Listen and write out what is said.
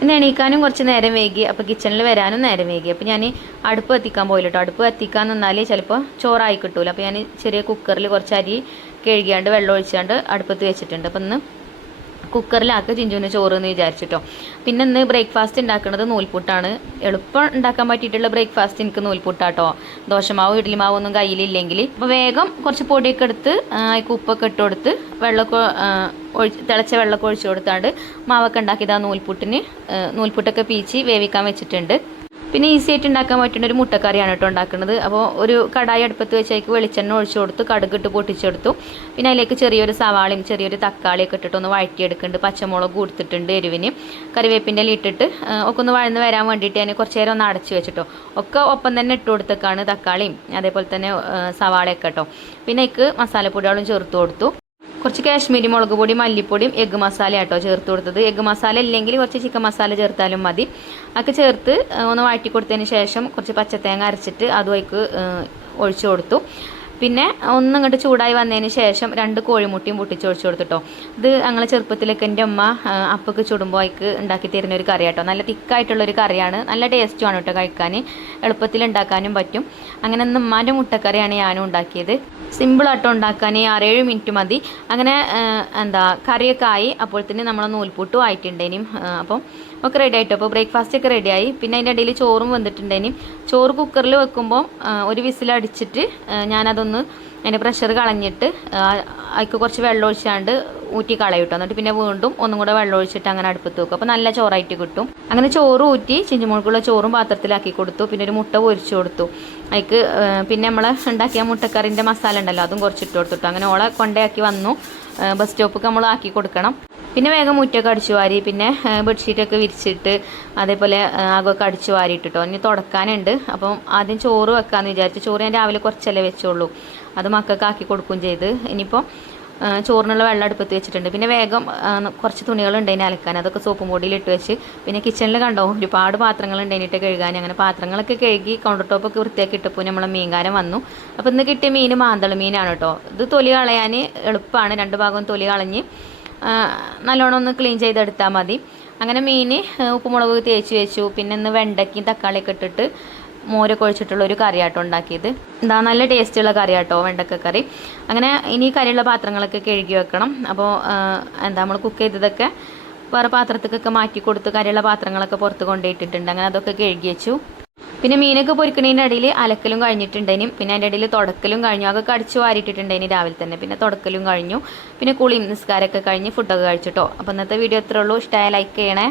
പിന്നെ എണീക്കാനും കുറച്ച് നേരം വൈകി. അപ്പോൾ കിച്ചണിൽ വരാനും നേരം വൈകി. അപ്പോൾ ഞാൻ അടുപ്പ് കത്തിക്കാൻ പോയില്ല കേട്ടോ. അടുപ്പ് കത്തിക്കാൻ നിന്നാൽ ചിലപ്പോൾ ചോറായി കിട്ടൂല. അപ്പോൾ ഞാൻ ചെറിയ കുക്കറിൽ കുറച്ച് അരി കഴുകിയാണ്ട് വെള്ളം ഒഴിച്ചാണ്ട് അടുപ്പത്ത് വെച്ചിട്ടുണ്ട്. അപ്പോൾ ഇന്ന് കുക്കറിലാക്കി ചിഞ്ചുവിന് ചോറ് എന്ന് വിചാരിച്ചിട്ടോ. പിന്നെ ഇന്ന് ബ്രേക്ക്ഫാസ്റ്റ് ഉണ്ടാക്കുന്നത് നൂൽപുട്ടാണ്. എളുപ്പം ഉണ്ടാക്കാൻ പറ്റിയിട്ടുള്ള ബ്രേക്ക്ഫാസ്റ്റ് എനിക്ക് നൂൽപുട്ടാട്ടോ. ദോശമാവ് ഇഡ്ഡലിമാവ് ഒന്നും കയ്യിലില്ലെങ്കിൽ അപ്പോൾ വേഗം കുറച്ച് പൊടിയൊക്കെ എടുത്ത് അതിൽ ഉപ്പൊക്കെ ഇട്ട് കൊടുത്ത് വെള്ളമൊക്കെ തിളച്ച വെള്ളമൊക്കെ ഒഴിച്ചു കൊടുത്താണ്ട് മാവൊക്കെ ഉണ്ടാക്കിയത് ആ നൂൽപുട്ടൊക്കെ പീച്ച് വേവിക്കാൻ വെച്ചിട്ടുണ്ട്. പിന്നെ ഈസി ആയിട്ട് ഉണ്ടാക്കാൻ പറ്റുന്ന ഒരു മുട്ടക്കറിയാണ് കേട്ടോ ഉണ്ടാക്കുന്നത്. അപ്പോൾ ഒരു കടായി അടുപ്പത്ത് വെച്ചേക്ക് വെളിച്ചെണ്ണ ഒഴിച്ചു കൊടുത്തു, കടുകിട്ട് പൊട്ടിച്ചെടുത്തു. പിന്നെ അതിലേക്ക് ചെറിയൊരു സവാളയും ചെറിയൊരു തക്കാളിയൊക്കെ ഇട്ടിട്ട് ഒന്ന് വഴറ്റിയെടുക്കുന്നുണ്ട്. പച്ചമുളക് കൊടുത്തിട്ടുണ്ട് എരിവിന്. കറിവേപ്പിൻ്റെ ഇട്ടിട്ട് ഒക്കെ ഒന്ന് വഴന്ന് വരാൻ വേണ്ടിയിട്ട് ഞാൻ കുറച്ച് നേരം ഒന്ന് അടച്ചു വെച്ചിട്ടോ. ഒക്കെ ഒപ്പം തന്നെ ഇട്ട് കൊടുത്തേക്കാണ് തക്കാളിയും അതേപോലെ തന്നെ സവാളയൊക്കെ കേട്ടോ. പിന്നെ എനിക്ക് മസാലപ്പൊടികളും ചേർത്ത് കൊടുത്തു. കുറച്ച് കാശ്മീരി മുളക് പൊടി, മല്ലിപ്പൊടിയും എഗ്ഗ് മസാല ആട്ടോ ചേർത്ത് കൊടുത്തത്. എഗ്ഗ് മസാല ഇല്ലെങ്കിൽ കുറച്ച് ചിക്കൻ മസാല ചേർത്താലും മതി. അതൊക്കെ ചേർത്ത് ഒന്ന് വഴറ്റി കൊടുത്തതിന് ശേഷം കുറച്ച് പച്ചത്തേങ്ങ അരച്ചിട്ട് അതുമായിക്ക് ഒഴിച്ചു കൊടുത്തു. പിന്നെ ഒന്നിങ്ങോട്ട് ചൂടായി വന്നതിന് ശേഷം 2 കോഴിമുട്ടയും പൊട്ടിച്ചൊഴിച്ചു കൊടുത്തിട്ടോ. ഇത് ഞങ്ങൾ ചെറുപ്പത്തിലൊക്കെ എൻ്റെ അമ്മ അപ്പൊക്കെ ചുടുമ്പോൾ അതിക്ക് ഉണ്ടാക്കി തരുന്ന ഒരു കറി കേട്ടോ. നല്ല തിക്കായിട്ടുള്ളൊരു കറിയാണ്, നല്ല ടേസ്റ്റുമാണ് കേട്ടോ കഴിക്കാൻ, എളുപ്പത്തിൽ ഉണ്ടാക്കാനും പറ്റും. അങ്ങനെ ഇന്ന് ഉമ്മാൻ്റെ മുട്ടക്കറിയാണ് ഞാനും ഉണ്ടാക്കിയത്. സിമ്പിളാട്ടോ ഉണ്ടാക്കാൻ, 6-7 മിനിറ്റ് മതി. അങ്ങനെ കറിയൊക്കെ ആയി. അപ്പോൾ തന്നെ നമ്മളെ നൂൽപുട്ടും ആയിട്ടുണ്ടേനും. അപ്പം ഒക്കെ റെഡി ആയിട്ടോ. അപ്പോൾ ബ്രേക്ക്ഫാസ്റ്റ് ഒക്കെ റെഡിയായി. പിന്നെ അതിൻ്റെ ഇടയിൽ ചോറും വന്നിട്ടുണ്ടേനും. ചോറ് കുക്കറിൽ വെക്കുമ്പോൾ ഒരു വിസിലടിച്ചിട്ട് ഞാനതൊന്ന് അതിൻ്റെ പ്രഷർ കളഞ്ഞിട്ട് അതിക്ക് കുറച്ച് വെള്ളം ഒഴിച്ചാണ്ട് ഊറ്റി കളയും. എന്നിട്ട് പിന്നെ വീണ്ടും ഒന്നും കൂടെ വെള്ളം ഒഴിച്ചിട്ട് അങ്ങനെ അടുപ്പത്ത് വെക്കും. അപ്പോൾ നല്ല ചോറായിട്ട് കിട്ടും. അങ്ങനെ ചോറ് ഊറ്റി ചിഞ്ചുമോൾക്കുള്ള ചോറും പാത്രത്തിലാക്കി കൊടുത്തു. പിന്നെ ഒരു മുട്ട പൊരിച്ചു കൊടുത്തു അതിക്ക്. പിന്നെ നമ്മൾ ഉണ്ടാക്കിയ മുട്ടക്കറിൻ്റെ മസാല ഉണ്ടല്ലോ അതും കുറച്ചിട്ട് കൊടുത്തിട്ടു. അങ്ങനെ ഓളെ കൊണ്ടയാക്കി വന്നു. ബസ് സ്റ്റോപ്പിൽ നമ്മൾ ആക്കി കൊടുക്കണം. പിന്നെ വേഗം മുറ്റൊക്കെ അടിച്ചു വാരി. പിന്നെ ബെഡ്ഷീറ്റൊക്കെ വിരിച്ചിട്ട് അതേപോലെ ആകമൊക്കെ അടിച്ചു വാരിയിട്ടോ. ഇനി തുടക്കാനുണ്ട്. അപ്പം ആദ്യം ചോറ് വെക്കാമെന്ന് വിചാരിച്ചു. ചോറ് ഞാൻ രാവിലെ കുറച്ചല്ലേ വെച്ചുള്ളൂ, അത് മക്കൾക്ക് ആക്കി കൊടുക്കുകയും ചെയ്ത്. ഇനിയിപ്പോൾ ചോറിനുള്ള വെള്ളം അടുപ്പത്ത് വെച്ചിട്ടുണ്ട്. പിന്നെ വേഗം കുറച്ച് തുണികളുണ്ടായിന് അലക്കാൻ, അതൊക്കെ സോപ്പും പൊടിയിലിട്ട് വെച്ച്. പിന്നെ കിച്ചണിൽ കണ്ടോ ഒരുപാട് പാത്രങ്ങൾ ഉണ്ടായിട്ട് കഴുകാൻ. അങ്ങനെ പാത്രങ്ങളൊക്കെ കഴുകി കൗണ്ടർ ടോപ്പൊക്കെ വൃത്തിയാക്കി ഇട്ടപ്പോൾ നമ്മളെ മീൻകാരൻ വന്നു. അപ്പോൾ ഇന്ന് കിട്ടിയ മീൻ മാന്തള മീനാണ് കേട്ടോ. ഇത് തൊലി കളയാൻ എളുപ്പമാണ്. 2 ഭാഗവും തൊലി കളഞ്ഞ് നല്ലോണം ഒന്ന് ക്ലീൻ ചെയ്തെടുത്താൽ മതി. അങ്ങനെ മീൻ ഉപ്പുമുളക് തേച്ച് വെച്ചു. പിന്നെ ഇന്ന് വെണ്ടയ്ക്കും തക്കാളിയൊക്കെ ഇട്ടിട്ട് മോരൊക്കെ ഒഴിച്ചിട്ടുള്ള ഒരു കറിയാട്ടോ ഉണ്ടാക്കിയത്. നല്ല ടേസ്റ്റുള്ള കറിയാട്ടോ വെണ്ടക്കക്കറി. അങ്ങനെ ഇനി കറിയുള്ള പാത്രങ്ങളൊക്കെ കഴുകി വെക്കണം. അപ്പോൾ നമ്മൾ കുക്ക് ചെയ്തതൊക്കെ വേറെ പാത്രത്തേക്കൊക്കെ മാറ്റി കൊടുത്ത് കറിയുള്ള പാത്രങ്ങളൊക്കെ പുറത്ത് കൊണ്ടുപോയിട്ടിട്ടുണ്ട്. അങ്ങനെ അതൊക്കെ കഴുകി വെച്ചു. പിന്നെ മീനൊക്കെ പൊരിക്കണതിൻ്റെ ഇടയിൽ അലക്കലും കഴിഞ്ഞിട്ടുണ്ടേനും. പിന്നെ അതിൻ്റെ ഇടയിൽ തുടക്കലും കഴിഞ്ഞു. അതൊക്കെ അടിച്ചു വാരിയിട്ടിട്ടുണ്ടേനും രാവിലെ തന്നെ. പിന്നെ തുടക്കലും കഴിഞ്ഞു. പിന്നെ കുളിയും നിസ്കാരമൊക്കെ കഴിഞ്ഞ് ഫുഡൊക്കെ കഴിച്ചിട്ടോ. അപ്പോൾ ഇന്നത്തെ വീഡിയോ ഇത്രേ ഉള്ളൂ. ഇഷ്ടമായ ലൈക്ക് ചെയ്യണേ.